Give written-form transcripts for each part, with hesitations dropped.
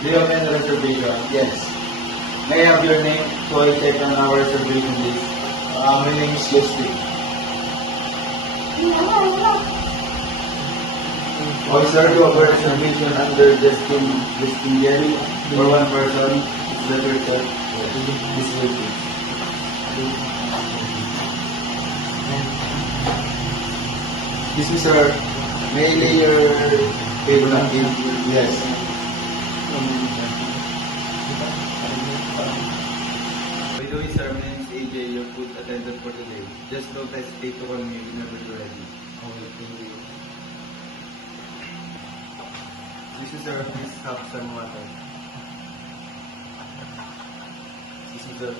Do you have any reservation? Yes. May I have your name so I check on our reservation list? My name is Leslie. Oh, sir, you have a reservation under Justin Jerry for one person. It's the return. This will be. Excuse me, sir. May I lay your paper napkin? Yes. By the way, sir, my name is AJ, your food attendant for today. Just don't hesitate to call me whenever you're ready. Okay, thank you. This is sir, please have some water. This is sir.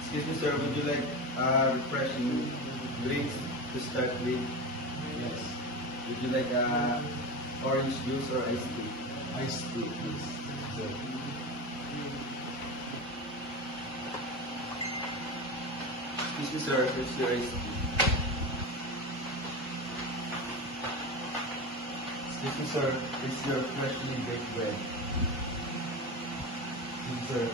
Excuse me, sir, would you like refreshing drinks to start with? Yes. Would you like orange juice or iced tea? Iced tea, please. Sir. Excuse me, sir, here's your iced tea. Excuse me, sir, here's your freshly baked bread. Excuse me, sir.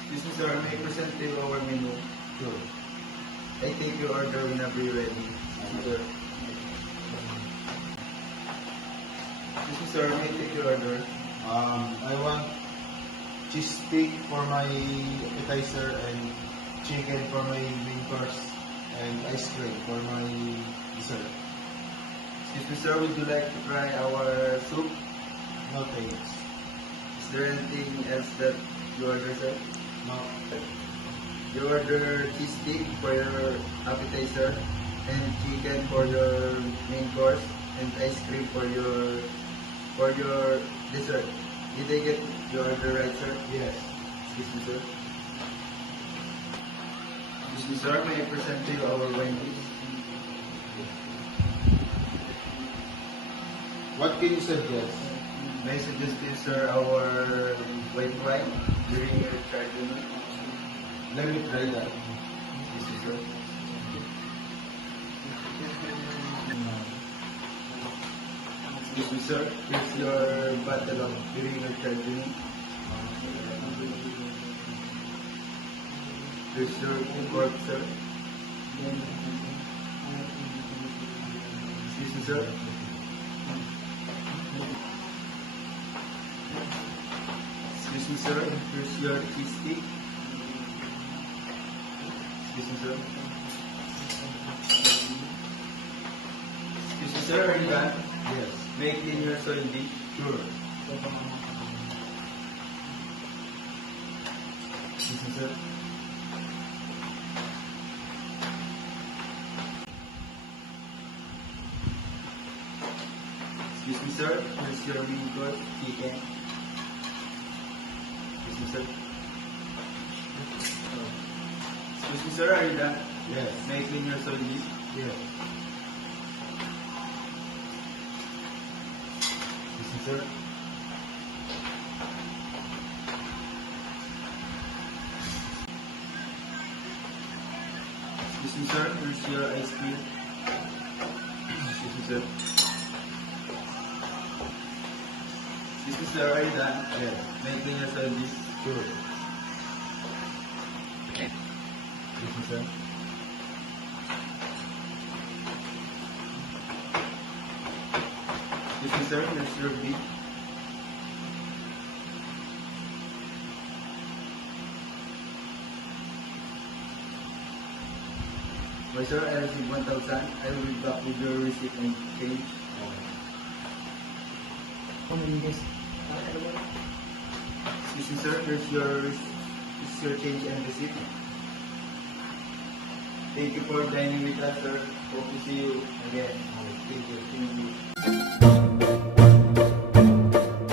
Excuse me, sir, may I present to you our menu? Sure. I take your order whenever you're ready. Excuse me, sir. Excuse me, sir, may I take your order? I want cheese stick for my appetizer and chicken for my main course and ice cream for my dessert. Excuse me, sir, would you like to try our soup? No thanks. Is there anything else that you order, sir? No. You order cheese stick for your appetizer and chicken for your main course and ice cream for your dessert. Did I get your order right, sir? Yes. Excuse me, sir. Excuse me, sir. May I present to you our wine, please? What can you suggest? May I suggest to you, sir, our white wine during your charge. Let me try that. Excuse me, sir. Excuse me, sir. Here's your bottle of Greener Chardonnay. Here's your cork, sir. Excuse me, sir. Excuse me, sir. Here's your cheese stick. Excuse me, sir. Excuse me, sir. Are you done? Yes. May I clean your soil dish? Sure. Excuse me, sir. Excuse me, sir. Here's your main course, chicken. Excuse me, sir. Excuse me, sir. Are you done? Yes. May I clean your soil dish? Yes. Excuse me, sir. Excuse me, sir. Here's your ice cream. Excuse me, sir. Excuse me, sir. Are you done? Yes. May I clean your soil dish? Sure. Excuse me, sir. Excuse me, sir. Here's your beef. Well, sir, I received 1,000. I will be back with your receipt and change. Excuse me, sir. Here's your change and receipt. Thank you for dining with us, sir. Hope to see you again. Thank you. Thank you.